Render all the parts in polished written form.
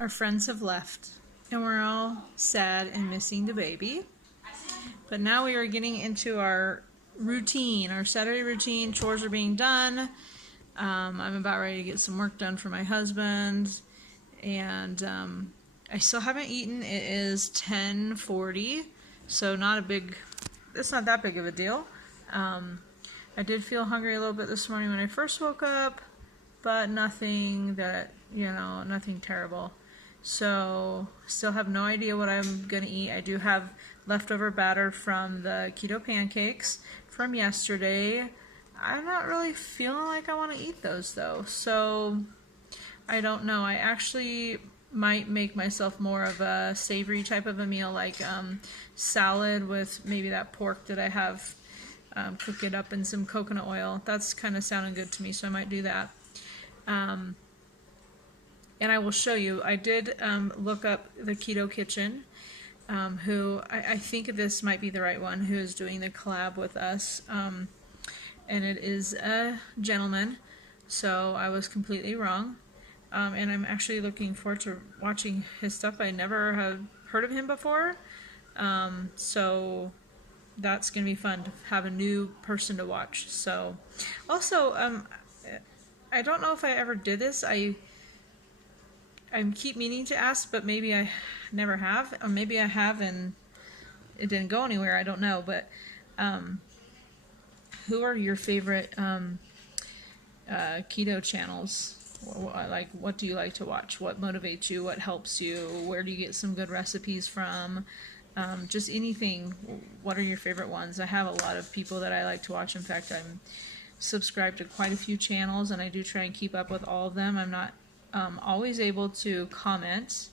Our friends have left, and we're all sad and missing the baby. But now we are getting into our routine, our Saturday routine. Chores are being done. I'm about ready to get some work done for my husband, and I still haven't eaten. It is 10:40, so it's not that big of a deal. I did feel hungry a little bit this morning when I first woke up, but nothing terrible. So still have no idea what I'm going to eat. I do have leftover batter from the keto pancakes from yesterday. I'm not really feeling like I want to eat those though, so I don't know. I actually might make myself more of a savory type of a meal, like salad with maybe that pork that I have, cook it up in some coconut oil. That's kind of sounding good to me, so I might do that. And I will show you. I did look up the Keto Kitchen, who I think this might be the right one, who is doing the collab with us. And it is a gentleman, so I was completely wrong. And I'm actually looking forward to watching his stuff. I never have heard of him before, so that's going to be fun to have a new person to watch. So, also, I don't know if I ever did this. I keep meaning to ask, but maybe I never have, or maybe I have and it didn't go anywhere. I don't know, but who are your favorite keto channels? Like, what do you like to watch? What motivates you? What helps you? Where do you get some good recipes from? Just anything. What are your favorite ones? I have a lot of people that I like to watch. In fact, I'm subscribed to quite a few channels, and I do try and keep up with all of them. I'm not always able to comment,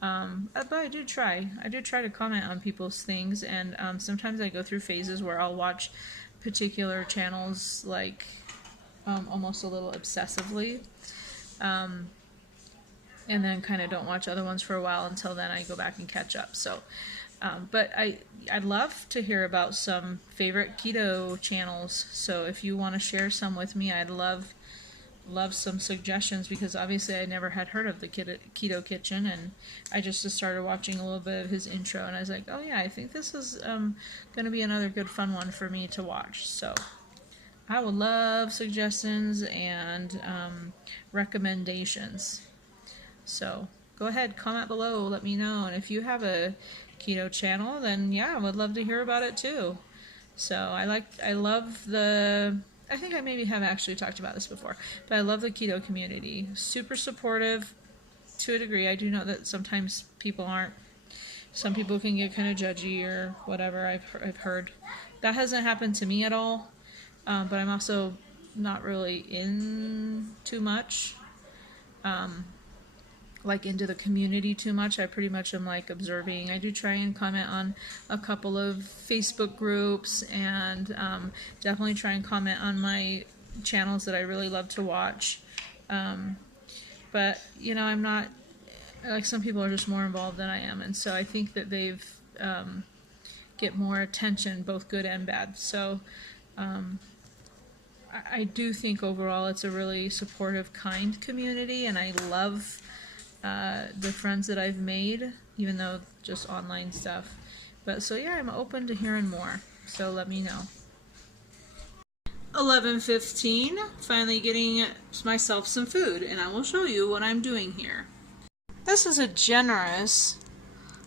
but I do try. I do try to comment on people's things, and sometimes I go through phases where I'll watch particular channels, like almost a little obsessively, and then kind of don't watch other ones for a while until then I go back and catch up. So, but I'd love to hear about some favorite keto channels. So if you want to share some with me, I'd love some suggestions, because obviously I never had heard of the Keto Kitchen, and I just started watching a little bit of his intro, and I was like, oh yeah, I think this is going to be another good fun one for me to watch. So I would love suggestions and recommendations. So go ahead, comment below, let me know, and if you have a keto channel, then yeah, I would love to hear about it too. So I think I maybe have actually talked about this before, but I love the keto community. Super supportive to a degree. I do know that sometimes people aren't. Some people can get kind of judgy or whatever. I've heard that hasn't happened to me at all, but I'm also not really in too much, like into the community too much. I pretty much am like observing. I do try and comment on a couple of Facebook groups, and definitely try and comment on my channels that I really love to watch. But I'm not, like, some people are just more involved than I am, and so I think that they've get more attention, both good and bad. So I do think overall it's a really supportive, kind community, and I love the friends that I've made, even though just online stuff. But so yeah, I'm open to hearing more, so let me know. 11:15, finally getting myself some food, and I will show you what I'm doing here. This is a generous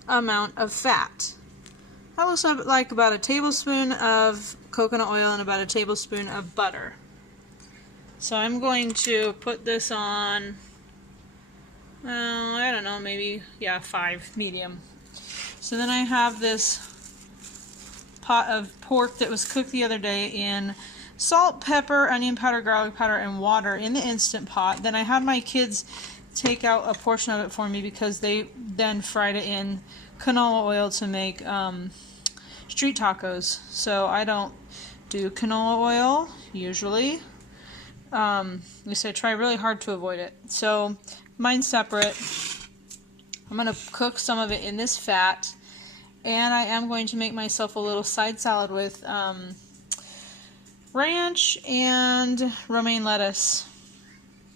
amount of fat. That looks like about a tablespoon of coconut oil and about a tablespoon of butter. So I'm going to put this on, I don't know, maybe, 5, medium. So then I have this pot of pork that was cooked the other day in salt, pepper, onion powder, garlic powder, and water in the Instant Pot. Then I had my kids take out a portion of it for me, because they then fried it in canola oil to make street tacos. So I don't do canola oil usually. At least I try really hard to avoid it. So mine's separate. I'm going to cook some of it in this fat, and I am going to make myself a little side salad with ranch and romaine lettuce,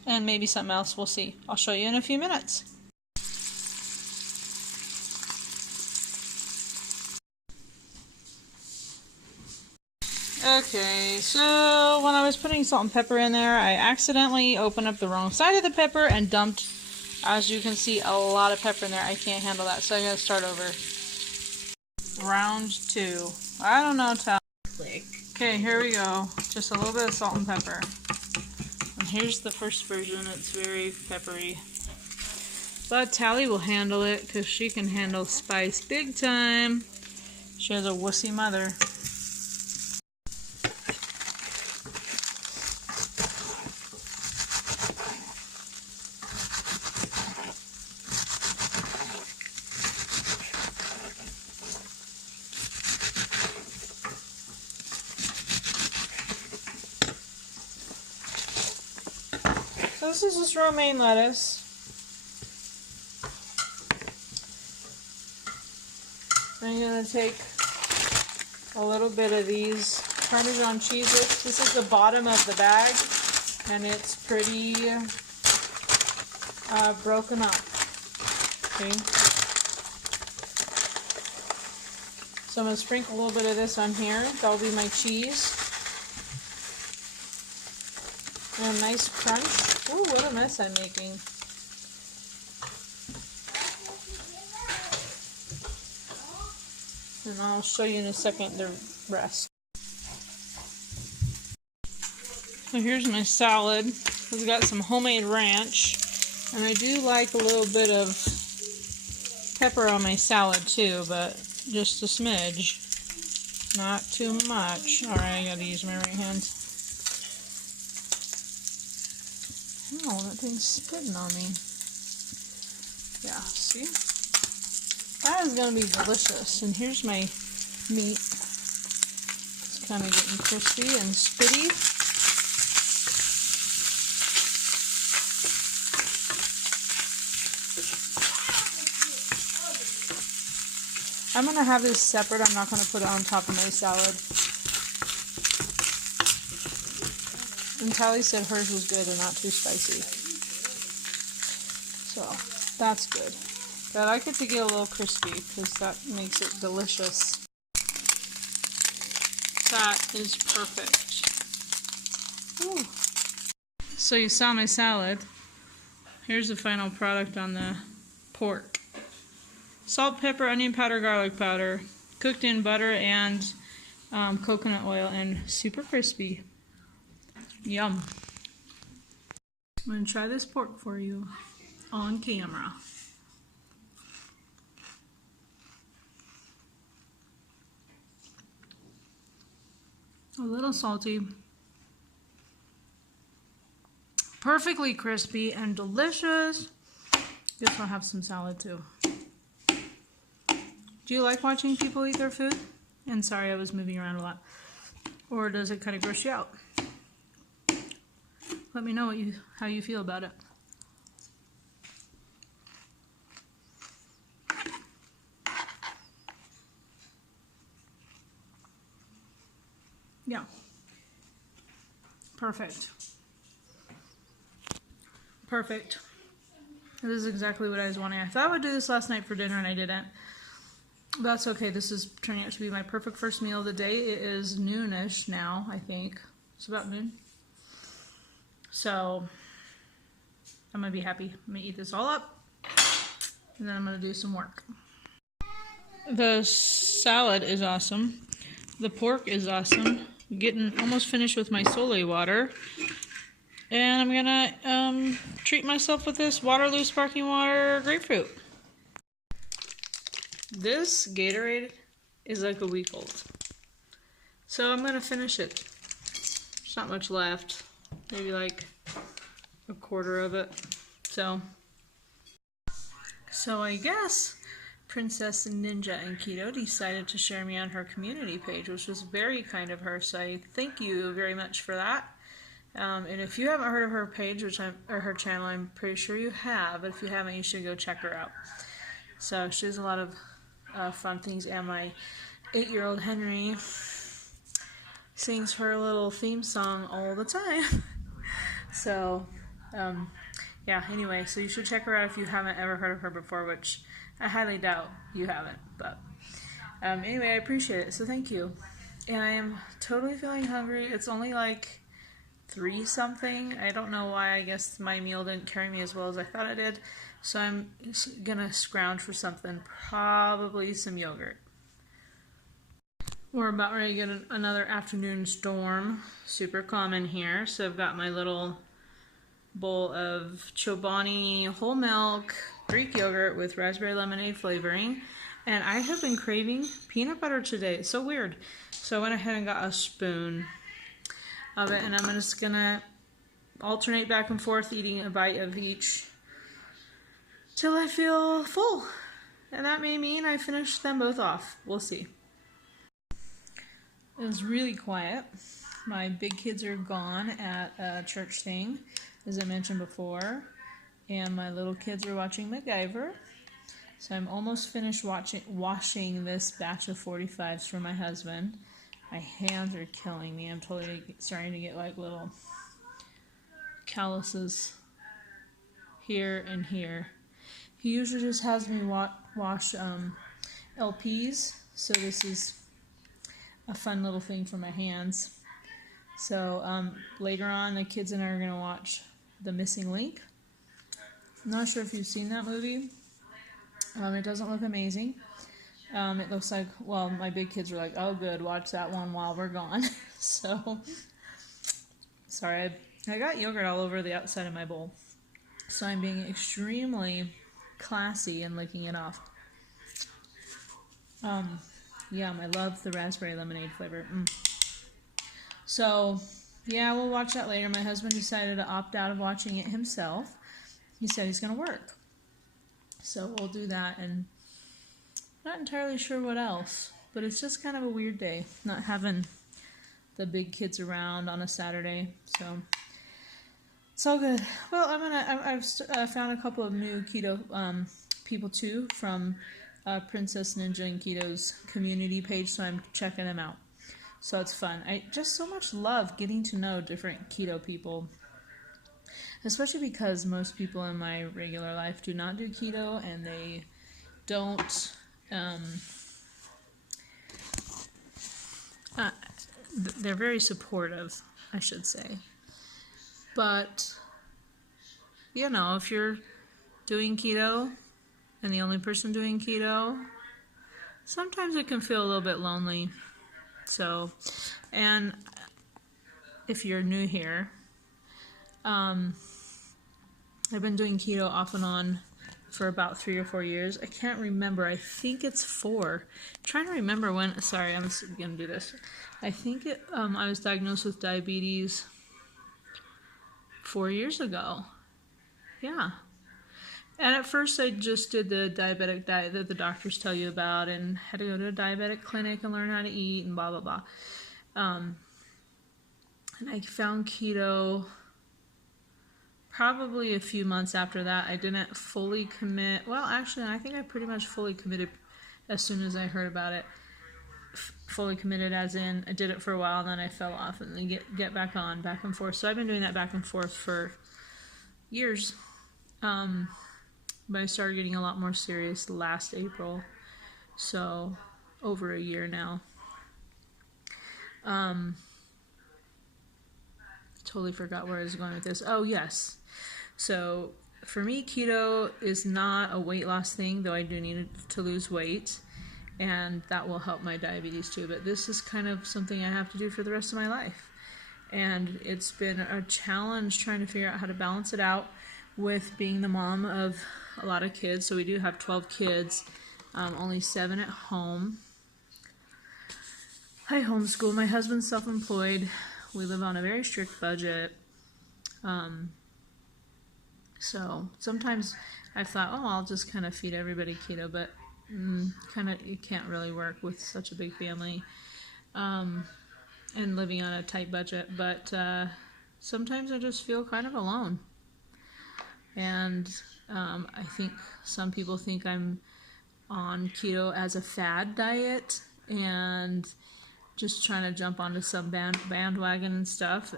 and maybe something else. We'll see. I'll show you in a few minutes. Okay, so when I was putting salt and pepper in there, I accidentally opened up the wrong side of the pepper and dumped, as you can see, a lot of pepper in there. I can't handle that, so I gotta start over. Round 2. I don't know, Tal. Okay, here we go. Just a little bit of salt and pepper. And here's the first version. It's very peppery. But Tally will handle it because she can handle spice big time. She has a wussy mother. So this is just romaine lettuce. I'm going to take a little bit of these Parmesan cheeses. This is the bottom of the bag, and it's pretty broken up. Okay. So I'm going to sprinkle a little bit of this on here. That'll be my cheese. And a nice crunch. Oh, what a mess I'm making. And I'll show you in a second the rest. So here's my salad. I've got some homemade ranch. And I do like a little bit of pepper on my salad too, but just a smidge. Not too much. Alright, I gotta use my right hand. Oh, that thing's spitting on me. Yeah, see? That is going to be delicious. And here's my meat. It's kind of getting crispy and spitty. I'm going to have this separate. I'm not going to put it on top of my salad. And Tally said hers was good and not too spicy. So, that's good. But I like it to get a little crispy because that makes it delicious. That is perfect. Ooh. So you saw my salad. Here's the final product on the pork. Salt, pepper, onion powder, garlic powder. Cooked in butter and coconut oil and super crispy. Yum. I'm going to try this pork for you on camera. A little salty. Perfectly crispy and delicious. Guess I'll have some salad too. Do you like watching people eat their food? And sorry, I was moving around a lot. Or does it kind of gross you out? Let me know how you feel about it. Yeah. Perfect. Perfect. This is exactly what I was wanting. I thought I would do this last night for dinner and I didn't. That's okay. This is turning out to be my perfect first meal of the day. It is noonish now, I think. It's about noon. So, I'm going to be happy. I'm going to eat this all up. And then I'm going to do some work. The salad is awesome. The pork is awesome. I'm getting almost finished with my sole water. And I'm going to treat myself with this Waterloo Sparkling Water grapefruit. This Gatorade is like a week old. So I'm going to finish it. There's not much left. Maybe like a quarter of it. So I guess Princess Ninja and Keto decided to share me on her community page, which was very kind of her. So I thank you very much for that. And if you haven't heard of her page, or her channel, I'm pretty sure you have. But if you haven't, you should go check her out. So she has a lot of fun things, and my 8-year-old Henry sings her little theme song all the time. So, yeah, anyway, so you should check her out if you haven't ever heard of her before, which I highly doubt you haven't. But anyway, I appreciate it, so thank you. and I am totally feeling hungry. It's only like 3 something. I don't know why. I guess my meal didn't carry me as well as I thought it did. So I'm gonna scrounge for something, probably some yogurt. We're about ready to get another afternoon storm. Super common here. So I've got my little bowl of Chobani whole milk Greek yogurt with raspberry lemonade flavoring. And I have been craving peanut butter today. It's so weird. So I went ahead and got a spoon of it, and I'm just gonna alternate back and forth eating a bite of each till I feel full. And that may mean I finish them both off. We'll see. It was really quiet. My big kids are gone at a church thing, as I mentioned before, and my little kids are watching MacGyver. So I'm almost finished washing this batch of 45s for my husband. My hands are killing me. I'm totally starting to get like little calluses here and here. He usually just has me wash LPs, so this is a fun little thing for my hands. So later on, the kids and I are going to watch The Missing Link. I'm not sure if you've seen that movie. It doesn't look amazing. It looks like, well, my big kids are like, oh good, watch that one while we're gone. So, sorry, I got yogurt all over the outside of my bowl. So I'm being extremely classy and licking it off. Yum, I love the raspberry lemonade flavor. So, yeah, we'll watch that later. My husband decided to opt out of watching it himself. He said he's going to work. So we'll do that, and not entirely sure what else. But it's just kind of a weird day, not having the big kids around on a Saturday. So it's all good. Well, I've found a couple of new keto people too from Princess Ninja and Keto's community page, so I'm checking them out. So it's fun. I just so much love getting to know different keto people, especially because most people in my regular life do not do keto, and they don't they're very supportive, I should say. But you know, if you're doing keto and the only person doing keto, sometimes it can feel a little bit lonely. So, and if you're new here, I've been doing keto off and on for about 3 or 4 years. I can't remember. I think it's 4. I'm trying to remember when. Sorry, I'm going to do this. I think I was diagnosed with diabetes 4 years ago. Yeah. And at first I just did the diabetic diet that the doctors tell you about and had to go to a diabetic clinic and learn how to eat and blah, blah, blah. And I found keto probably a few months after that. I didn't fully commit. Well, actually, I think I pretty much fully committed as soon as I heard about it. Fully committed as in I did it for a while and then I fell off and then get back on, back and forth. So I've been doing that back and forth for years. But I started getting a lot more serious last April, so over a year now. Totally forgot where I was going with this. Oh, yes. So for me, keto is not a weight loss thing, though I do need to lose weight, and that will help my diabetes too. But this is kind of something I have to do for the rest of my life. And it's been a challenge trying to figure out how to balance it out with being the mom of a lot of kids. So we do have 12 kids, only 7 at home. I homeschool. My husband's self-employed. We live on a very strict budget. So sometimes I've thought, oh, I'll just kind of feed everybody keto, but it can't really work with such a big family and living on a tight budget. But sometimes I just feel kind of alone. And I think some people think I'm on keto as a fad diet and just trying to jump onto some bandwagon and stuff,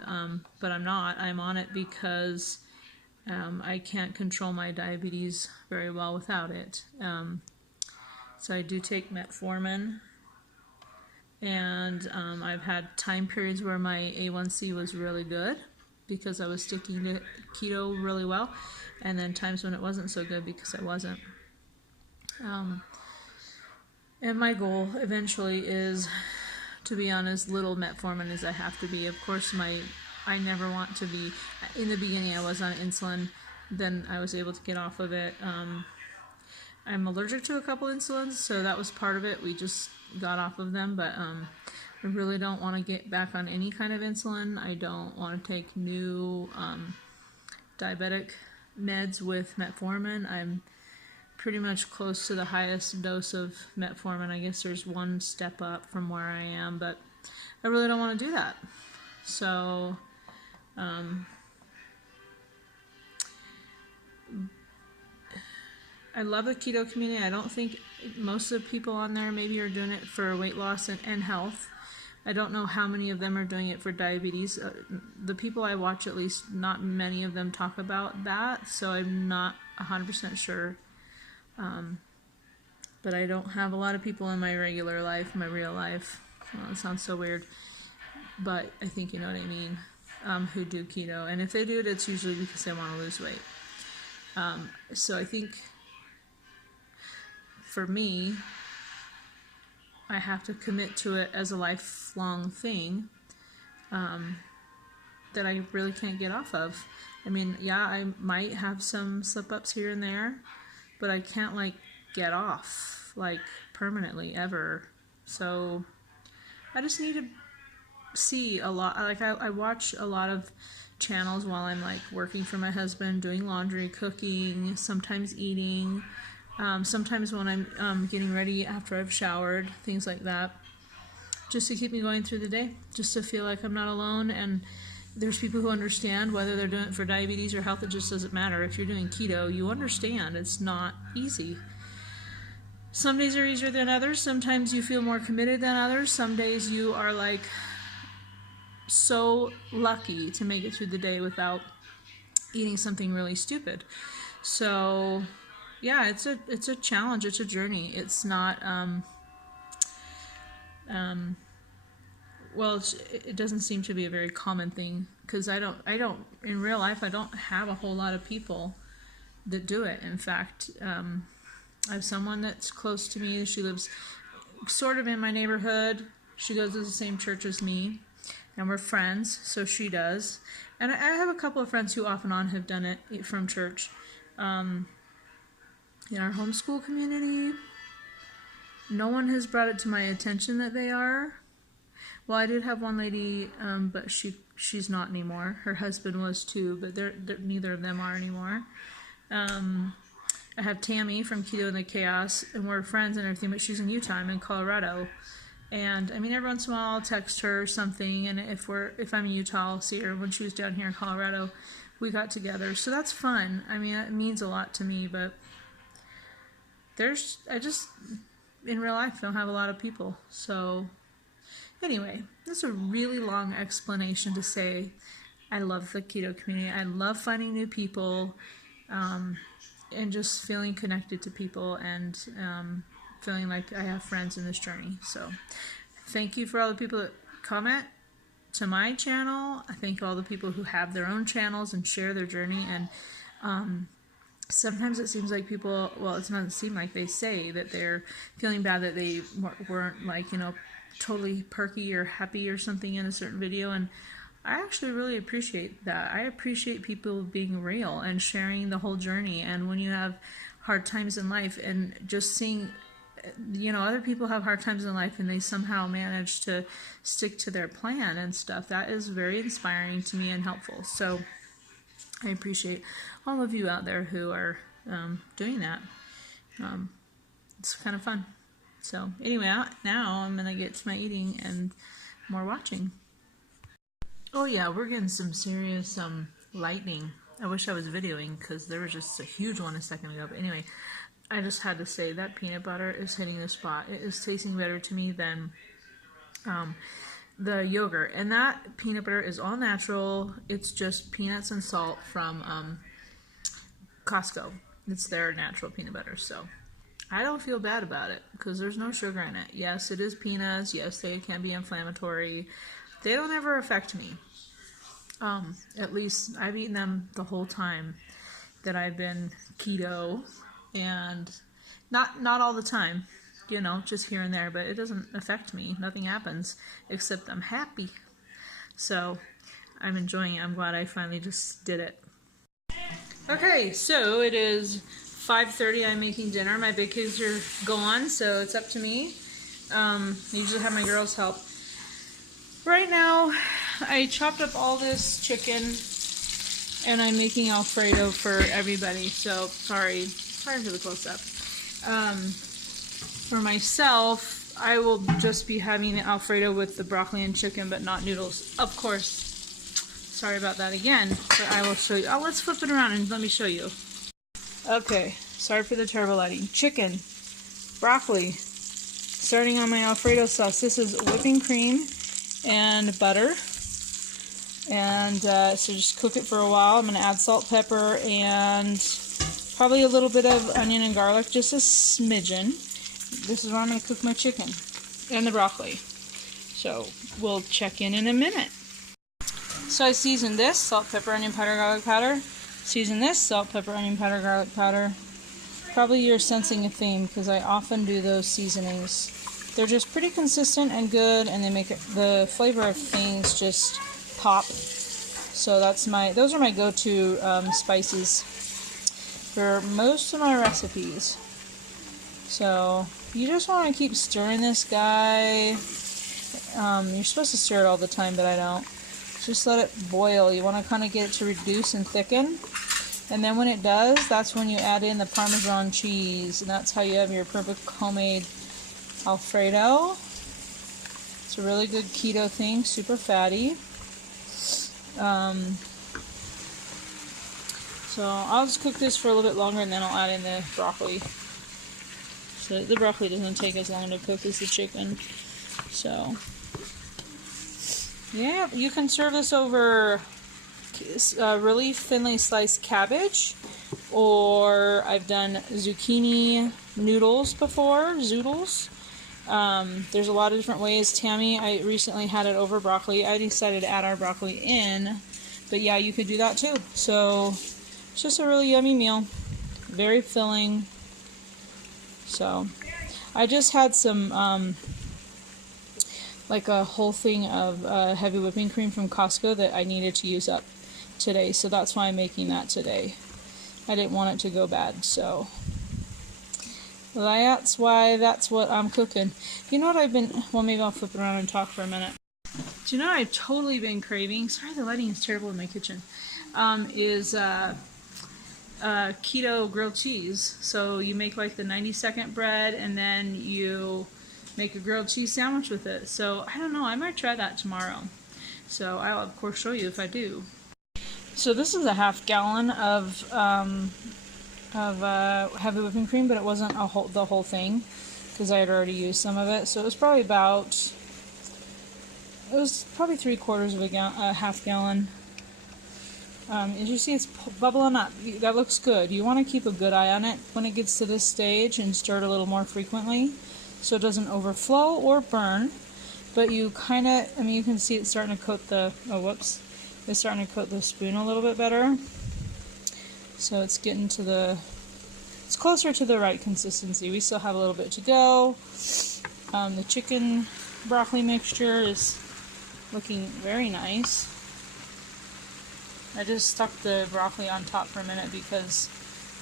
but I'm not. I'm on it because I can't control my diabetes very well without it. So I do take metformin, And I've had time periods where my A1C was really good because I was sticking to keto really well, and then times when it wasn't so good because I wasn't. And my goal eventually is to be on as little metformin as I have to be. Of course, I never want to be. In the beginning, I was on insulin. Then I was able to get off of it. I'm allergic to a couple insulins, so that was part of it. We just got off of them, but I really don't want to get back on any kind of insulin. I don't want to take new diabetic meds with metformin. I'm pretty much close to the highest dose of metformin. I guess there's one step up from where I am, but I really don't want to do that. So I love the keto community. I don't think most of the people on there maybe are doing it for weight loss and health. I don't know how many of them are doing it for diabetes. The people I watch, at least, not many of them talk about that, so I'm not 100% sure. But I don't have a lot of people in my regular life, my real life. Well, it sounds so weird, but I think you know what I mean, who do keto. And if they do it, it's usually because they want to lose weight. So I think for me, I have to commit to it as a lifelong thing that I really can't get off of. I mean, yeah, I might have some slip-ups here and there, but I can't, like, get off, like, permanently, ever. So I just need to see a lot. Like, I watch a lot of channels while I'm, like, working for my husband, doing laundry, cooking, sometimes eating. Sometimes when I'm getting ready after I've showered, things like that, just to keep me going through the day, just to feel like I'm not alone. And there's people who understand, whether they're doing it for diabetes or health, it just doesn't matter. If you're doing keto, you understand it's not easy. Some days are easier than others. Sometimes you feel more committed than others. Some days you are like so lucky to make it through the day without eating something really stupid. So yeah, it's a challenge. It's a journey. It's not well, it doesn't seem to be a very common thing, because I don't in real life, I don't have a whole lot of people that do it. In fact, I have someone that's close to me. She lives sort of in my neighborhood. She goes to the same church as me, and we're friends, so she does. And I have a couple of friends who off and on have done it from church. In our homeschool community, no one has brought it to my attention that they are. Well, I did have one lady, but she's not anymore. Her husband was too, but they're neither of them are anymore. I have Tammy from Keto and the Chaos, and we're friends and everything, but she's in Utah. I'm in Colorado. And I mean, every once in a while I'll text her or something, and if I'm in Utah, I'll see her. When she was down here in Colorado, we got together. So that's fun. I mean, it means a lot to me, but I just, in real life, don't have a lot of people. So anyway, that's a really long explanation to say I love the keto community. I love finding new people, and just feeling connected to people, and feeling like I have friends in this journey. So thank you for all the people that comment to my channel. I thank all the people who have their own channels and share their journey. And sometimes it seems like people, well, it doesn't seem like, they say that they're feeling bad that they weren't, like, you know, totally perky or happy or something in a certain video. And I actually really appreciate that. I appreciate people being real and sharing the whole journey. And when you have hard times in life, and just seeing, you know, other people have hard times in life and they somehow manage to stick to their plan and stuff, that is very inspiring to me and helpful. So I appreciate all of you out there who are doing that. It's kind of fun. So anyway, now I'm going to get to my eating and more watching. Oh yeah, we're getting some serious lightning. I wish I was videoing, because there was just a huge one a second ago. But anyway, I just had to say that peanut butter is hitting the spot. It is tasting better to me than the yogurt. And that peanut butter is all natural. It's just peanuts and salt from Costco. It's their natural peanut butter. So I don't feel bad about it because there's no sugar in it. Yes, it is peanuts. Yes, they can be inflammatory. They don't ever affect me. At least I've eaten them the whole time that I've been keto, and not all the time, you know, just here and there, but it doesn't affect me. Nothing happens except I'm happy. So I'm enjoying it. I'm glad I finally just did it. Okay, so it is 5:30. I'm making dinner. My big kids are gone, so it's up to me. Usually have my girls help. Right now, I chopped up all this chicken, and I'm making Alfredo for everybody. So sorry for the close-up. For myself, I will just be having the Alfredo with the broccoli and chicken, but not noodles, of course. Sorry about that again, but I will show you. Oh, let's flip it around and let me show you. Okay, sorry for the terrible lighting. Chicken, broccoli, starting on my Alfredo sauce. This is whipping cream and butter. And so just cook it for a while. I'm going to add salt, pepper, and probably a little bit of onion and garlic, just a smidgen. This is where I'm going to cook my chicken and the broccoli. So we'll check in a minute. So I seasoned this, salt, pepper, onion powder, garlic powder. Season this, salt, pepper, onion powder, garlic powder. Probably you're sensing a theme because I often do those seasonings. They're just pretty consistent and good, and they make the flavor of things just pop. So those are my go-to spices for most of my recipes. So you just want to keep stirring this guy. You're supposed to stir it all the time, but I don't. Just let it boil. You want to kind of get it to reduce and thicken. And then when it does, that's when you add in the Parmesan cheese. And that's how you have your perfect homemade Alfredo. It's a really good keto thing, super fatty. So I'll just cook this for a little bit longer and then I'll add in the broccoli. So the broccoli doesn't take as long to cook as the chicken. So yeah, you can serve this over really thinly sliced cabbage, or I've done zucchini noodles before, zoodles. There's a lot of different ways. Tammy, I recently had it over broccoli. I decided to add our broccoli in, but yeah, you could do that too. So it's just a really yummy meal, very filling. So I just had some like a whole thing of heavy whipping cream from Costco that I needed to use up today, so that's why I'm making that today. I didn't want it to go bad, so that's what I'm cooking. You know what well, maybe I'll flip it around and talk for a minute. Do you know what I've totally been craving? Sorry, the lighting is terrible in my kitchen. Is keto grilled cheese. So you make like the 90-second bread, and then you make a grilled cheese sandwich with it. So I don't know, I might try that tomorrow. So I'll of course show you if I do. So this is a half gallon of heavy whipping cream, but it wasn't the whole thing because I had already used some of it. So it was probably 3/4 of a half gallon. As you see, it's bubbling up. That looks good. You want to keep a good eye on it when it gets to this stage and stir it a little more frequently so it doesn't overflow or burn. But you kind of, you can see it's starting to coat it's starting to coat the spoon a little bit better. So it's getting it's closer to the right consistency. We still have a little bit to go. The chicken broccoli mixture is looking very nice. I just stuck the broccoli on top for a minute because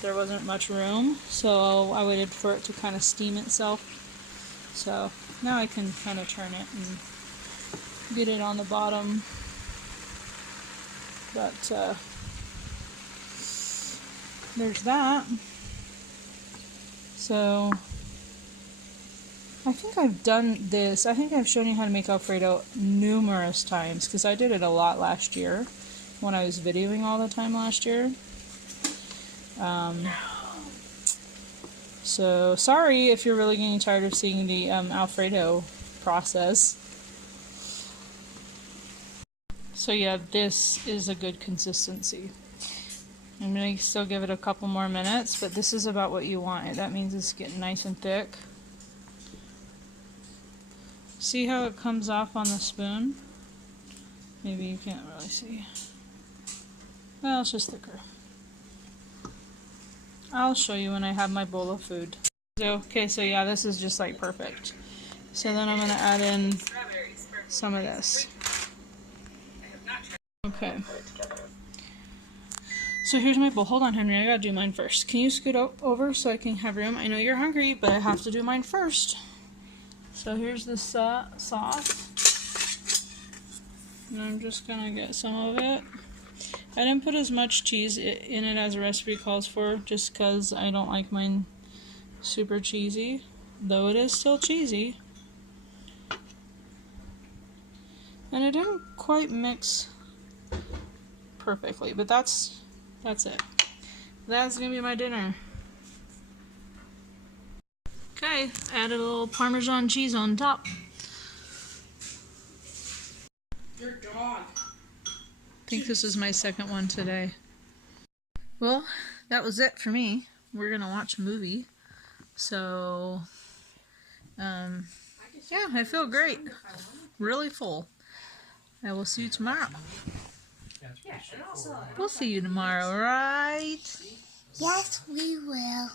there wasn't much room, so I waited for it to kind of steam itself. So now I can kind of turn it and get it on the bottom. But there's that. So I think I've done this. I think I've shown you how to make Alfredo numerous times because I did it a lot last year when I was videoing all the time last year. So sorry if you're really getting tired of seeing the Alfredo process. So yeah, this is a good consistency. I'm going to still give it a couple more minutes, but this is about what you want. That means it's getting nice and thick. See how it comes off on the spoon? Maybe you can't really see. Well, it's just thicker. I'll show you when I have my bowl of food. Okay, so yeah, this is just like perfect. So then I'm going to add in some of this. Okay. So here's my bowl. Hold on, Henry. I gotta do mine first. Can you scoot over so I can have room? I know you're hungry, but I have to do mine first. So here's the sauce. And I'm just gonna get some of it. I didn't put as much cheese in it as the recipe calls for, just because I don't like mine super cheesy, though it is still cheesy. And it didn't quite mix perfectly, but that's it. That's gonna be my dinner. Okay, added a little Parmesan cheese on top. Your dog. I think this is my second one today. Well, that was it for me. We're gonna watch a movie. So, yeah, I feel great. Really full. I will see you tomorrow. We'll see you tomorrow, right? Yes, we will.